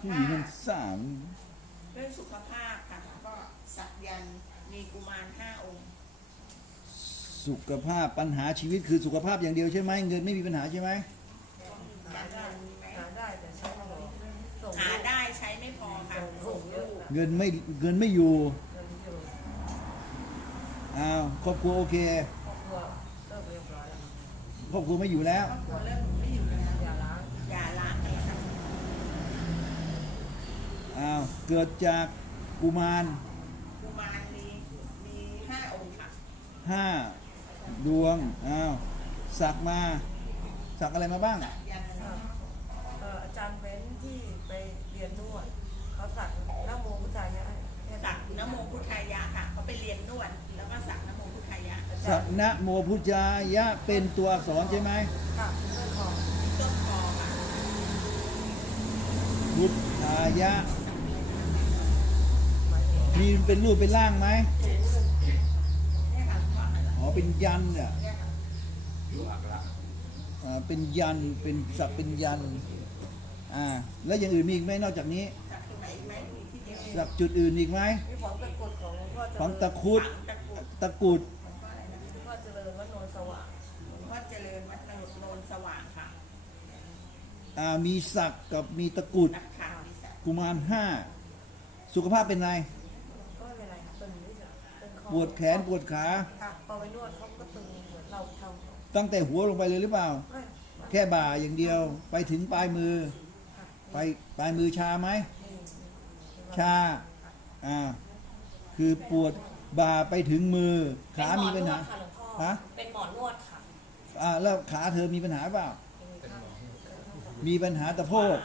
ผู้หญิงมันสาม เรื่องสุขภาพค่ะก็สักยันต์มีกุมาร5 องค์สุขภาพปัญหาชีวิตคือสุขภาพอย่างเดียวใช่ไหมเงินไม่มีปัญหาใช่ไหม การเงินมีไหม หาได้แต่ใช้ไม่พอส่ง หาได้ใช้ไม่พอค่ะส่งลูก เงินไม่อยู่ เงินอยู่ อ้าวครอบครัวโอเค ครอบครัวเลิกเรียบร้อยแล้ว ครอบครัวไม่อยู่แล้ว ครอบครัวเริ่มไม่อยู่แล้ว อย่าล้าง อย่าล้างกันแล้วค่ะ อ้าวเกิดจากกุมาร กุมารมี5 องค์ค่ะ ห้าดวงอ้าวสักมาสักอะไรมาบ้าง สักยันต์ อาจารย์เบ้นที่ไปเรียนนวดเขาสั่งน้ำโมพุทธายะ สักนะโมพุทธายะค่ะเขาไปเรียนนวดแล้วก็สักนะโมพุทธายะ สักนะโมพุทธายะเป็นตัวอักษรใช่ไหม ค่ะเรื่องของ ต้นคอค่ะ พุทธายะ หมายถึง มีเป็นรูปเป็นร่างไหม เนี่ยค่ะว่าอะไร อ๋อเป็นยันเนี่ย เนี่ยค่ะ เป็นยันเป็นสักเป็นยันแล้วอย่างอื่นมีอีกไหมนอกจากนี้ สักตรงไหนอีกไหมมีที่เดียว สักจุดอื่นอีกไหม มีของตะกรุดของหลวงพ่อเจ ของ ริญ ตะครุด ฝังตะกรุด ตะกรุด หลวงพ่อเจริญวัดโนนสว่าง หลวงพ่อเจริญวัดโนนสว่างค่ะ มีสักกับมีตะกรุด นักข่าวดิฉัน กุมารห้าสุขภาพเป็นไง ก็ไม่เป็นไรค่ะตึงนิดเดียวตึงคอ ปวดแขนปวดขา ค่ะพอไปนวดเขาก็ตึงเหมือนเราทำ ตั้งแต่หัวลงไปเลยหรือเปล่า ไม่ แค่บ่าอย่างเดียว ไปถึงปลายมือ ค่ะ ปลายมือชาไหม นี่ ชาคือปวดบ่าไปถึงมือ ขามีปัญหา ค่ะหลวงพ่อ ฮะ เป็นหมอนวดค่ะ แล้วขาเธอมีปัญหาเปล่า มีปัญหาตะโพก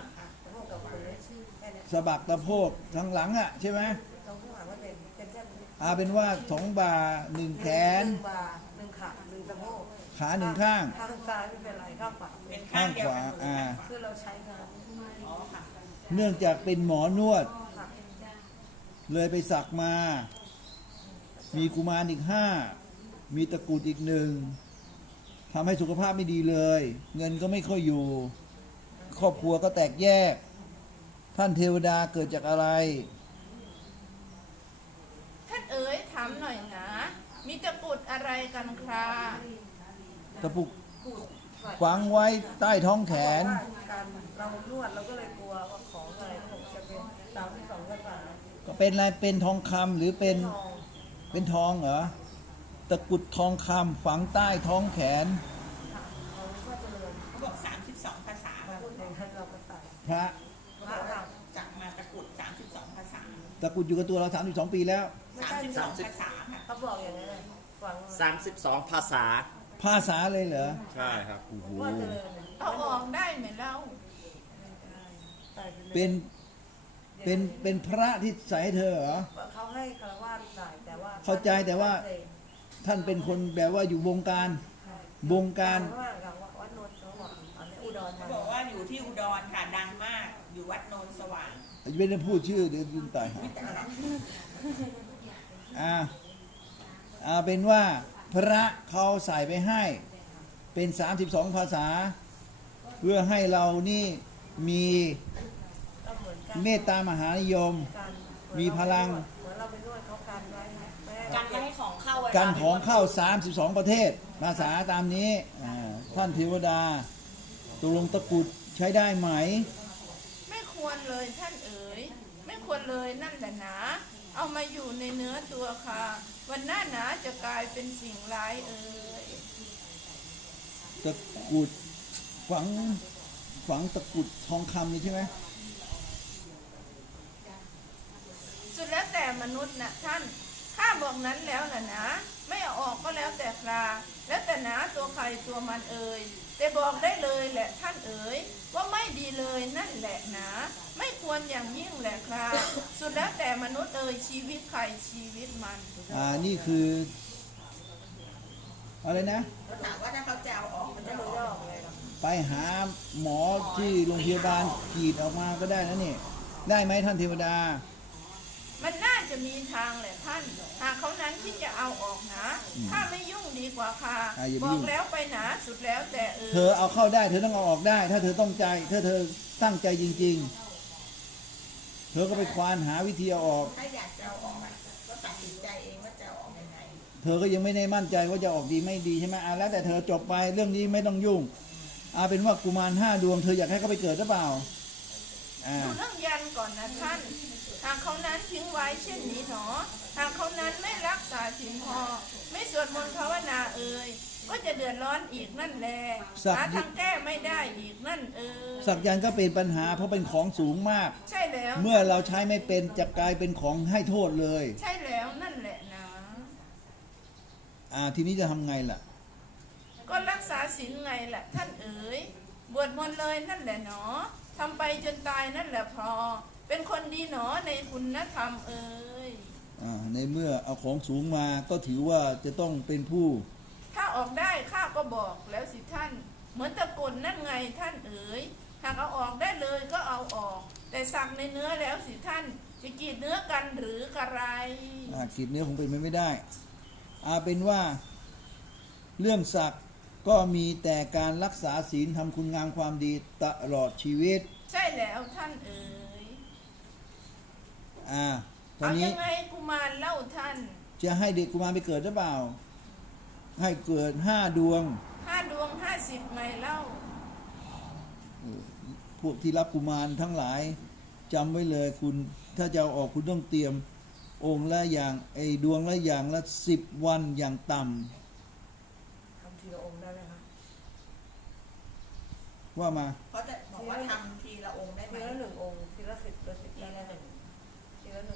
พวกกับคนนี้ชื่อแค่เนี้ย สะบักตะโพกทางหลังใช่ไหม เราข้างหลังว่าเป็นแค่นี้ เป็นว่าสองบ่าหนึ่งแขน หนึ่งบ่าหนึ่งขาหนึ่งสะโพก ขาหนึ่งข้าง ข้างซ้ายไม่เป็นไรข้างขวา เป็นข้างเดียวกันหมดเลยค่ะ คือเราใช้งาน อ๋อค่ะ เนื่องจากเป็นหมอนวด ค่ะ เลยไปสักมา มีกุมารอีกห้า มีตะกรุดอีกหนึ่ง ทำให้สุขภาพไม่ดีเลย เงินก็ไม่ค่อยอยู่ ครอบครัวก็แตกแยก ท่านเทวดาเกิดจากอะไร ท่านเอ๋ยถามหน่อยนะ มีตะกรุดอะไรกันครา ตะปุกฝังไว้ใต้ท้องแขน การเรานวดเราก็เลยกลัวว่าของอะไรคงจะเป็นตามที่สองภาษา ก็เป็นอะไร เป็นทองคำหรือเป็น ทอง เป็นทองเหรอ ตะกรุดทองคำฝังใต้ท้องแขน ค่ะเราก็เจริญ เขาบอก32 ภาษา มา ค่ะ พูดอย่างนั้นเราก็ใส่ พระ พระค่ะ จากมาตะกรุด32 ภาษา ตะกรุดอยู่กับตัวเรา32 ปีแล้ว 32 ภาษาค่ะ เขาบอกอย่างนั้นเลยฟัง 32 ภาษา ภาษาเลยเหรอ ใช่ครับ โอ้โห ว่าเจริญ เอาออกได้ไหมเล่า ใส่ไปเลย เป็นพระที่ใส่ให้เธอเหรอ เขาให้คารวะใส่แต่ว่า เข้าใจแต่ว่า ท่านเป็นคนแบบว่าอยู่วงการ วงการ ว่ากับวัดนนท์เขาบอกอันนี้อุดร เขา มา บอกว่าอยู่ที่อุดรค่ะดังมาก อยู่วัดโนนสว่าง ไม่ได้พูดชื่อเดี๋ยวยินตายหาเป็นว่าพระเขาใส่ไปให้ เป็น32 ภาษา เพื่อให้เรานี่มี ก็เหมือนกัน เมตตามหานิยม การ มีพลัง เหมือนเราไปนวดเขากันไว้ไม่ให้ กันไม่ให้ของเข้าเวลา การของเข้า32 ประเทศ ภาษาตามนี้ท่านเทวดาตกลงตะกรุดใช้ได้ไหม ไม่ควรเลยท่านเอ๋ย ไม่ควรเลยนั่นแหละนะ เอามาอยู่ในเนื้อตัวค่ะ วันหน้าหนาจะกลายเป็นสิ่งร้ายเอ๋ย ตะกรุดฝังตะกรุดทองคำนี่ใช่ไหม สุดแล้วแต่มนุษย์นะท่าน ข้าบอกนั้นแล้วล่ะนะ ไม่เอาออกก็แล้วแต่ครา แล้วแต่หนาตัวใครตัวมันเอ่ย แต่บอกได้เลยแหละท่านเอ๋ย ว่าไม่ดีเลยนั่นแหละนะ ไม่ควรอย่างยิ่งแหละครา สุดแล้วแต่มนุษย์เอ่ยชีวิตใครชีวิตมัน นี่คืออะไรนะ แล้วถามว่าถ้าเขาจะเอาออกมันจะ ไม่ เอา รู้ อ จะ อก ออกไงหรอก ไปหาหมอที่โรงพยาบาลกรีดออกมาก็ได้นะนี่ ได้ไหมท่านเทวดา มันน่าจะมีทางแหละท่าน หากเขานั้นคิดจะเอาออกนะ ถ้าไม่ยุ่งดีกว่าค่ะ อย่าไป บอ ยุ่ ก ง แล้วไปหนาสุดแล้วแต่เธอเอาเข้าได้ เธอต้องเอาออกได้ ถ้าเธอต้องใจ ถ้าเธอตั้งใจจริง ธอก็ไปควานหาวิธีเอาออก ถ้าอยากจะเอาออกอะก็ตัดสินใจเองว่าจะเอาออกยังไง เธอก็ยังไม่ได้มั่นใจว่าจะออกดีไม่ดีใช่ไหมแล้วแต่เธอจบไปเรื่องนี้ไม่ต้องยุ่งเป็นว่ากุมาร5 ดวงเธออยากให้เขาไปเกิดหรือเปล่าดูเรื่องยันก่อนนะท่านหากเขานั้นทิ้งไว้เช่นนี้หนอหากเขานั้นไม่รักษาศีลพอไม่สวดมนต์ภาวนาก็จะเดือดร้อนอีกนั่นแหละหาทางแก้ไม่ได้อีกนั่นสักยันต์ก็เป็นปัญหาเพราะเป็นของสูงมากใช่แล้วเมื่อเราใช้ไม่เป็นจะกลายเป็นของให้โทษเลยใช่แล้วนั่นแหละนะทีนี้จะทำไงล่ะก็รักษาศีลไงล่ะท่านบวชมนต์เลยนั่นแหละหนอทำไปจนตายนั่นแหละพอเป็นคนดีหนอในคุณธรรมในเมื่อเอาของสูงมาก็ถือว่าจะต้องเป็นผู้ถ้าออกได้ข้าก็บอกแล้วสิท่านเหมือนตะกรุดนั่นไงท่านหากเอาออกได้เลยก็เอาออกแต่สักในเนื้อแล้วสิท่านจะกรีดเนื้อกันหรือกระไรกรีดเนื้อคงเป็นไปไม่ได้เป็นว่าเรื่องสักก็มีแต่การรักษาศีลทำคุณงามความดีตลอดชีวิตใช่แล้วท่านตอนนี้เอายังไงกุมารเล่าท่านจะให้เด็กกุมารไปเกิดหรือเปล่าให้เกิด5 ดวง5 ดวง50ไงเล่าพวกที่รับกุมารทั้งหลายจำไว้เลยคุณถ้าจะเอาออกคุณต้องเตรียมองค์ละอย่างดวงละอย่างละ10 วันอย่างต่ำทำทีละองค์ได้ไหมคะว่ามาเขาจะบอกว่าทำทีละองค์ได้ไหมทีละ1 องค์ทีละ10ทีละ1ทีละ1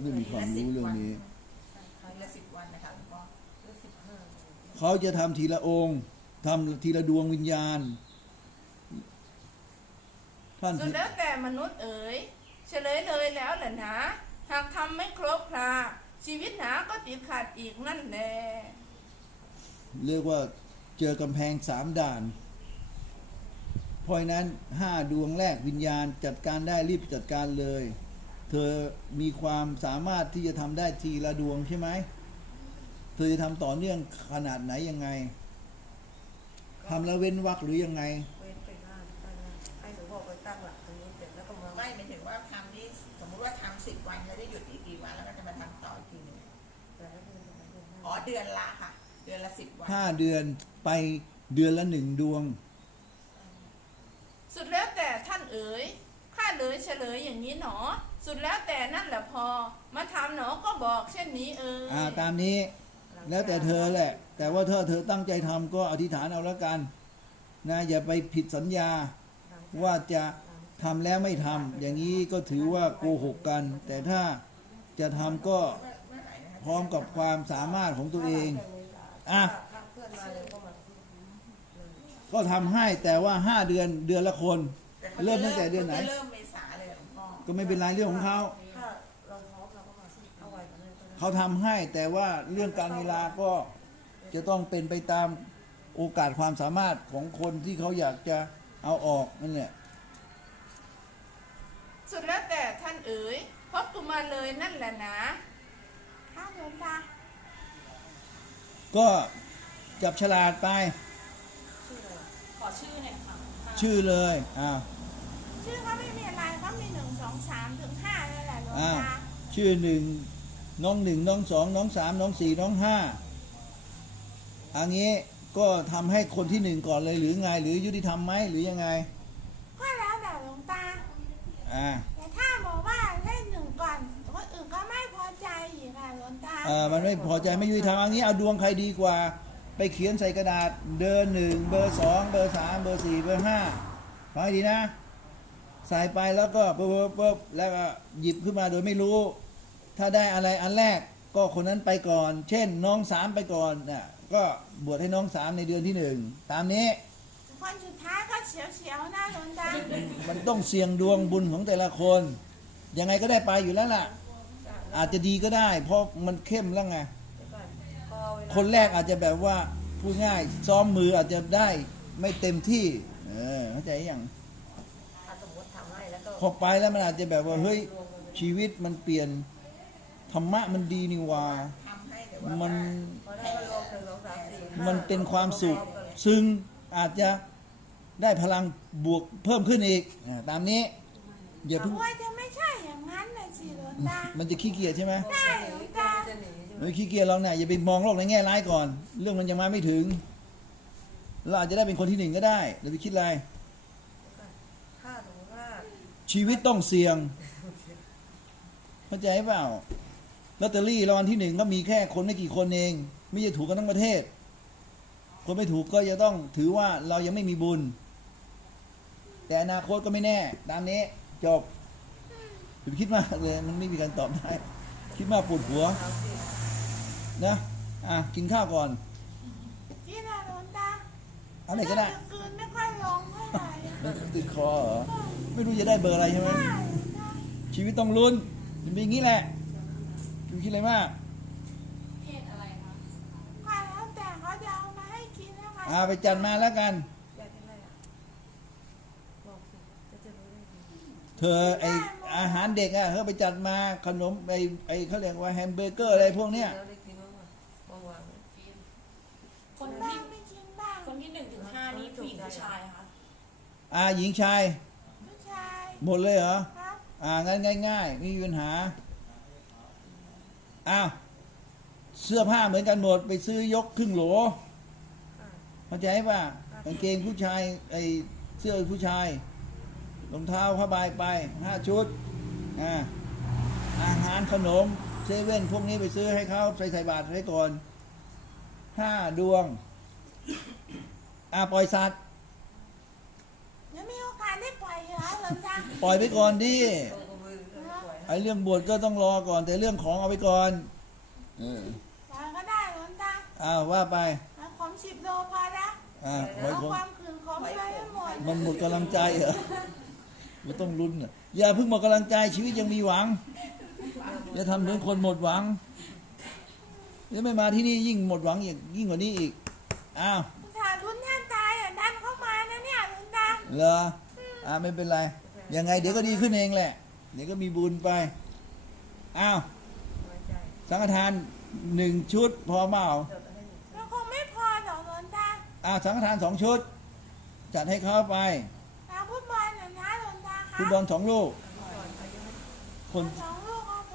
ไม่มีความรู้เรื่องนี้ทีละ10 วันนะคะหลวงพ่อเขาจะทำทีละองค์ทำทีละดวงวิญญาณท่านสุดแล้วแต่มนุษย์เฉลยเลยแล้วแหละนะหากทำไม่ครบพระชีวิตหนาก็ติดขัดอีกนั่นแหละเรียกว่าเจอกำแพง3 ด่านเพราะนั้น5 ดวงแรกวิญญาณจัดการได้รีบจัดการเลยเธอมีความสามารถที่จะทำได้ทีละดวงใช่ไหมเธอจะทำต่อเนื่องขนาดไหนยังไงทำแล้วเว้นวรรคหรือยังไงเว้นไปบ้างให้หลวงพ่อไปตั้งหลักตรงนี้เสร็จแล้วก็มาไม่หมายถึงว่าทำนี่สมมติว่าทำ10 วันแล้วได้หยุดอีกกี่วันแล้วก็จะมาทำต่ออีกทีนึงเดือนละค่ะเดือนละ10 วัน5 เดือนไปเดือนละ1 ดวงสุดแล้วแต่ท่านข้าเลยเฉลยอย่างนี้หนอสุดแล้วแต่นั่นแหละพอมาทำหนอก็บอกเช่นนี้ตามนี้แล้วแต่เธอแหละแต่ว่าถ้าเธอตั้งใจทำก็อธิษฐานเอาแล้วกันนะอย่าไปผิดสัญญาว่าจะทำแล้วไม่ทำอย่างนี้ก็ถือว่าโกหกกันแต่ถ้าจะทำก็พร้อมกับความสามารถของตัวเองก็ทำให้แต่ว่า5 เดือนเดือนละคนเริ่มตั้งแต่เดือนไหนเริ่มเมษาเลยหลวงพ่อก็ไม่เป็นไรเรื่องของเขาเขาทำให้แต่ว่าเรื่องการเวลาก็จะต้องเป็นไปตามโอกาสความสามารถของคนที่เขาอยากจะเอาออกนั่นแหละสุดแล้วแต่ท่านพบกุมารเลยนั่นแหละนะข้าโดนตาก็จับฉลาดไปขอชื่อหน่อยค่ะชื่อเลยชื่อเขาไม่มีอะไรเขามี1 2 3ถึง5นั่นแหละหลวงตาชื่อ1น้อง1น้อง2น้อง3น้อง4น้อง5อันนี้ก็ทำให้คนที่1ก่อนเลยหรือไงหรือยุติธรรมไหมหรือยังไงก็แล้วแต่หลวงตาแต่ถ้าบอกว่าให้1ก่อนคนอื่นก็ไม่พอใจอีกค่ะหลวงตามันไม่พอใจไม่ยุติธรรมอันนี้เอาดวงใครดีกว่าไปเขียนใส่กระดาษเบอร์1เบอร์2เบอร์3เบอร์4เบอร์5ฟังให้ดีนะใส่ไปแล้วก็ปุ๊บแล้วก็หยิบขึ้นมาโดยไม่รู้ถ้าได้อะไรอันแรกก็คนนั้นไปก่อนเช่นน้อง3ไปก่อนก็บวชให้น้อง3ในเดือนที่1ตามนี้คนสุดท้ายก็เฉียวๆนะหลวงตามันต้องเสี่ยงดวงบุญของแต่ละคนยังไงก็ได้ไปอยู่แล้วล่ะอาจจะดีก็ได้เพราะมันเข้มแล้วไงคนแรกอาจจะแบบว่าพูดง่ายซ้อมมืออาจจะได้ไม่เต็มที่เข้าใจยังพอไปแล้วมันอาจจะแบบว่าเฮ้ยชีวิตมันเปลี่ยนธรรมะมันดีนี่ว่ามันเป็นความสุขซึ่งอาจจะได้พลังบวกเพิ่มขึ้นอีกตามนี้ อย่าเพิ่ง ว่าจะไม่ใช่อย่างนั้นนะสิหลวงตา มันจะขี้เกียจใช่ไหม ได้หลวงตาจะหนีใช่ไหม ไม่ขี้เกียจเราเนี่ยอย่าไปมองโลกในแง่ร้ายก่อน เรื่องมันยังมาไม่ถึง เราอาจจะได้เป็นคนที่หนึ่งก็ได้เราไปคิดอะไร ถ้าสมมติว่า ชีวิตต้องเสี่ยงเข้าใจเปล่าลอตเตอรี่รางวัลที่หนึ่งก็มีแค่คนไม่กี่คนเอง ไม่ใช่ถูกกันทั้งประเทศ คนไม่ถูกก็จะต้องถือว่าเรายังไม่มีบุญ แต่อนาคตก็ไม่แน่ตามนี้จบอย่าไปคิดมากเลยมันไม่มีการตอบได้คิดมากปวดหัว เอาสิ นะกินข้าวก่อน ที่น่ะหลวงตา เอาไหนก็ได้ คืนไม่ค่อยลงเท่าไหร่อะ ติดคอเหรอไม่รู้จะได้เบอร์อะไรใช่ไหม ได้หลวงตา ชีวิตต้องลุ้นมันเป็นอย่างนี้แหละคุณคิดอะไรมาก เพศอะไรคะ ก็แล้วแต่เขาจะเอามาให้กินแล้วกัน ไปจัดมาแล้วกัน อยากกินอะไรอ่ะบอกสิจะรู้ได้ไง เธอไออาหารเด็กเขาไปจัดมาขนมไอเขาเรียกว่าแฮมเบอร์เกอร์อะไรพวกเนี้ย แล้วได้กินบ้างไหมวางๆไว้ คน บ้า ที่ งไม่กินบ้าง คนที่1 ถึง 5นี่ผู้หญิงผู้ชายคะ หญิงชาย ผู้ชาย หมดเลยเหรอ ครับ งั้นง่ายๆไม่มีปัญหาเสื้อผ้าเหมือนกันหมดไปซื้อยกครึ่งโหล อ่า เข้าใจป่ะกางเกงผู้ชายไอเสื้อผู้ชายรองเท้าผ้าใบไป5 ชุดอาหารขนมเซเว่นพวกนี้ไปซื้อให้เขาใส่บาตรไว้ก่อน5 ดวงปล่อยสัตว์ ยังมีโอกาสได้ปล่อยเหรอหลวงตา ปล่อยไปก่อนดิ ตรงกับมือแล้วปล่อย ไอเรื่องบวชก็ต้องรอก่อน แต่เรื่องของเอาไปก่อนปล่อยก็ได้หลวงตา ว่าไป เอาของ10 โลพอละ ปล่อย เอา ของ ความขืนของไปให้หมด มันหมดกำลังใจเหรอไม่ต้องลุ้นน่ะอย่าเพิ่งหมดกำลังใจชีวิตยังมีหวังอย่าทำเหมือนคนหมดหวังแล้วไม่มาที่นี่ยิ่งหมดหวังยิ่งกว่านี้อีกอ้าว ถ้ารุนแทบตายดันเข้ามานะเนี่ยหลวงตา เหรอไม่เป็นไรยังไงเดี๋ยวก็ดีขึ้นเองแหละ เดี๋ยวก็มีบุญไปอ้าว ไว้ใจ สังฆทาน1 ชุดพอเปล่า จดให้หนู แล้วคงไม่พอหรอกหลวงตา สังฆทาน2 ชุด จัดให้เขาไป ตาฟุตบอลน่ะนะหลวงตาครั ฟุตบอล2 ลูก ก่อนอายุให้ คน 2 ลูกก็พ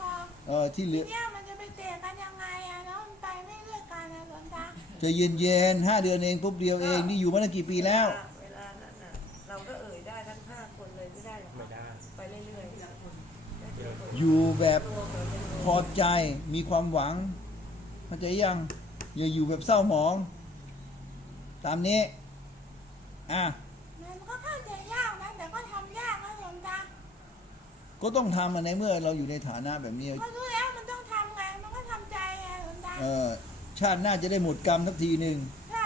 อ ที่เหลือ เนี่ยมันจะไปเตะกันยังไงอะแล้วมันไปไม่เลือกกันนะหลวงตา จะเย็นๆ5 เดือนเองปุ๊บเดียวเองนี่อยู่มาตั้งกี่ปีแล้ว เวลานั้นน่ะเราก็เอ่ยได้ทั้ง5 คนเลยไม่ได้หรอก ไม่ได้ ไปเรื่อยๆ อยู่แบบ ตัวเหมือนเป็น พอใจมีความหวังเข้าใจยังอย่าอยู่แบบเศร้าหมอง ตามนี้มันก็เข้าใจยากนะแต่ก็ทำยากนะหลวงตา ก็ต้องทำในเมื่อเราอยู่ในฐานะแบบนี้ ก็รู้แล้วมันต้องทำไงมันก็ทำใจไงหลวงตา ชาติหน้าจะได้หมดกรรมสักทีหนึ่ง ใช่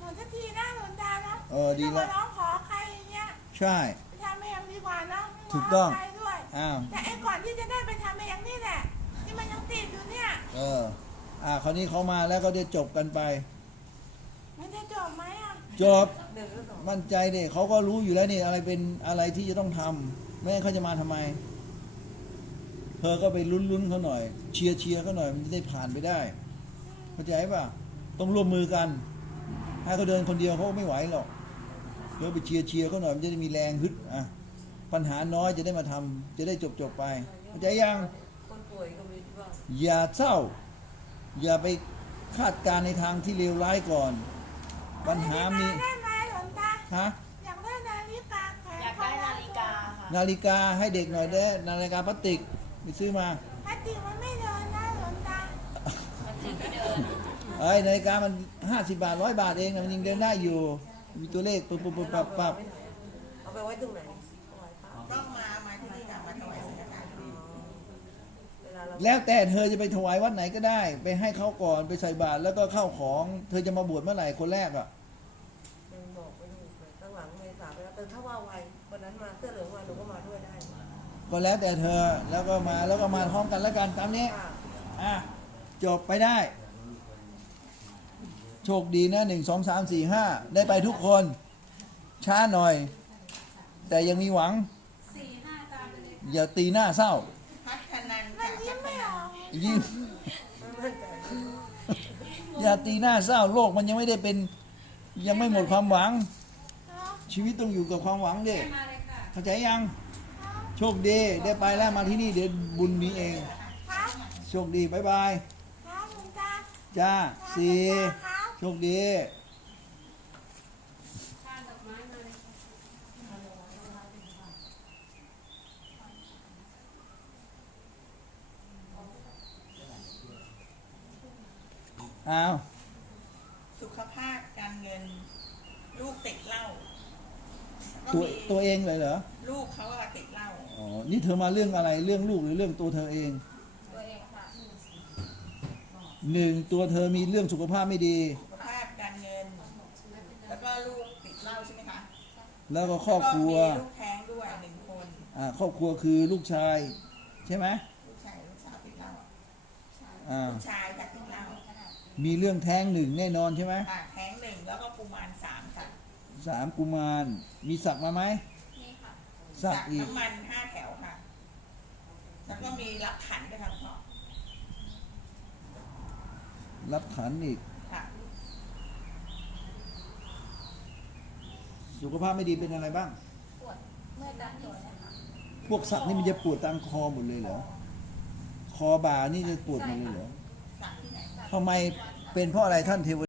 หมดสักทีนะหลวงตาเนาะ ดี ไม่ แล้ ต้ ว องมาร้องขอใครอย่างเงี้ย ใช่ ไปทำเองดีกว่าเนาะไม่ ถูกต้อง ขใครด้วย อ้าว แต่ไอ้ก่อนที่จะได้ไปทำเองนี่แหละที่มันยังติดอยู่เนี่ย คราวนี้เขามาแล้วก็ได้จบกันไป มันจะจบไหมอ่ะ จบ 1 หรือ 2 มั่นใจเด็เขาก็รู้อยู่แล้วนี่อะไรเป็นอะไรที่จะต้องทำไม่งั้นเขาจะมาทำไม เธอก็ไปลุ้นๆเขาหน่อย เชียร์เขาหน่อยมันจะได้ผ่านไปได้เข้าใจป่ะต้องร่วมมือกันให้เขาเดินคนเดียวเขาไม่ไหวหรอกเธอไปเชียร์เขาหน่อยมันจะได้มีแรงฮึดปัญหาน้อยจะได้มาทำจะได้จบไปเข้าใจยัง คนป่วยก็มีที่บ้าน อย่าเศร้า อย่าไปคาดการณ์ในทางที่เลวร้ายก่อน ปัญหามี ได้ไหมหลวงตา ฮะ อยากได้นาฬิกาแขวน อยากได้นาฬิกาค่ะ นาฬิกาให้เด็กหน่อยได้นาฬิกาพลาสติกไปซื้อมา พลาสติกมันไม่เดินนะหลวงตา มันจริงไม่เดิน นาฬิกามัน50 บาท100 บาทเองนะมันยังเดินได้อยู่ มีตัวเลขปุ๊บปับ เอาไปไว้ตรงไหนเอาไว้พระ ต้องมาที่นี่ค่ะมาถวายสังฆทาน เวลาเรา แล้วแต่เธอจะไปถวายวัดไหนก็ได้ ไปให้เขาก่อนไปใส่บาตรแล้วก็เข้าของ เธอจะมาบวชเมื่อไหร่คนแรกยังบอกไม่ถูกเลยตั้งหลังเมษาไปแล้วแต่ถ้าว่าไววันนั้นมาเสื้อเหลืองมาหนูก็มาด้วยได้ ก็แล้วแต่เธอแล้วก็มาพร้อมกันแล้วกันตามนี้ ค่ะ จบไปได้ โชคดีนะ1 2 3 4 5ได้ไปทุกคน ช้าหน่อย แต่ยังมีหวัง อย่าตีหน้าเศร้า พัฒนัน มัน ค่ะ ยิ้มไม่ออก ยิ่ง ไม่มั่นใจ อย่าตีหน้าเศร้าโลกมันยังไม่ได้เป็นยังไม่หมดความหวัง เนาะ ชีวิตต้องอยู่กับความหวังดิเข้าใจยัง เอา ชคดีได้ไปแล้วมาที่นี่เดี๋ยวบุญมีเอง ครับ โชคดีบ๊ายบาย ครับหลวงตา จ้าสี่ ครับ โชคดีอ้าว สุขภาพการเงิน ลูกติดเหล้าแล้ว ตัว ก็มี ตัวเองเลยเหรอ ลูกเขาอะติดเหล้า อ๋อนี่เธอมาเรื่องอะไรเรื่องลูกหรือเรื่องตัวเธอเอง ตัวเองค่ะ หนึ่งตัวเธอมีเรื่องสุขภาพไม่ดี สุขภาพการเงิน แล้วก็ลูกติดเหล้าใช่ไหมคะ แล้วก็ครอบครัว แล้วก็มีลูกแท้งด้วย1 คน ครอบครัวคือลูกชาย ใช่ไหม ลูกสาวติดเหล้า อ่า ลูกชายค่ะติดเหล้า มีเรื่องแท้งหนึ่งแน่นอนใช่ไหม ค่ะแท้ง1แล้วก็กุมาร3ค่ะ สามกุมารมีสักมาไหม นี่ค่ะ สักอีก น้ำมัน5 แถวค่ะ แล้วก็มีรับขันด้วยค่ะพ่อ รับขันอีก ค่ะ สุขภาพไม่ดีเป็นอะไรบ้าง ปวดเมื่อยตามตัวเนี่ยค่ะ พวกสักนี่มันจะปวดตามคอหมดเลยเหรอคอบ่านี่จะปวดหมดเลยเหรอ สั่งที่ไหน ทำไมเป็นเพราะอะไรท่านเทว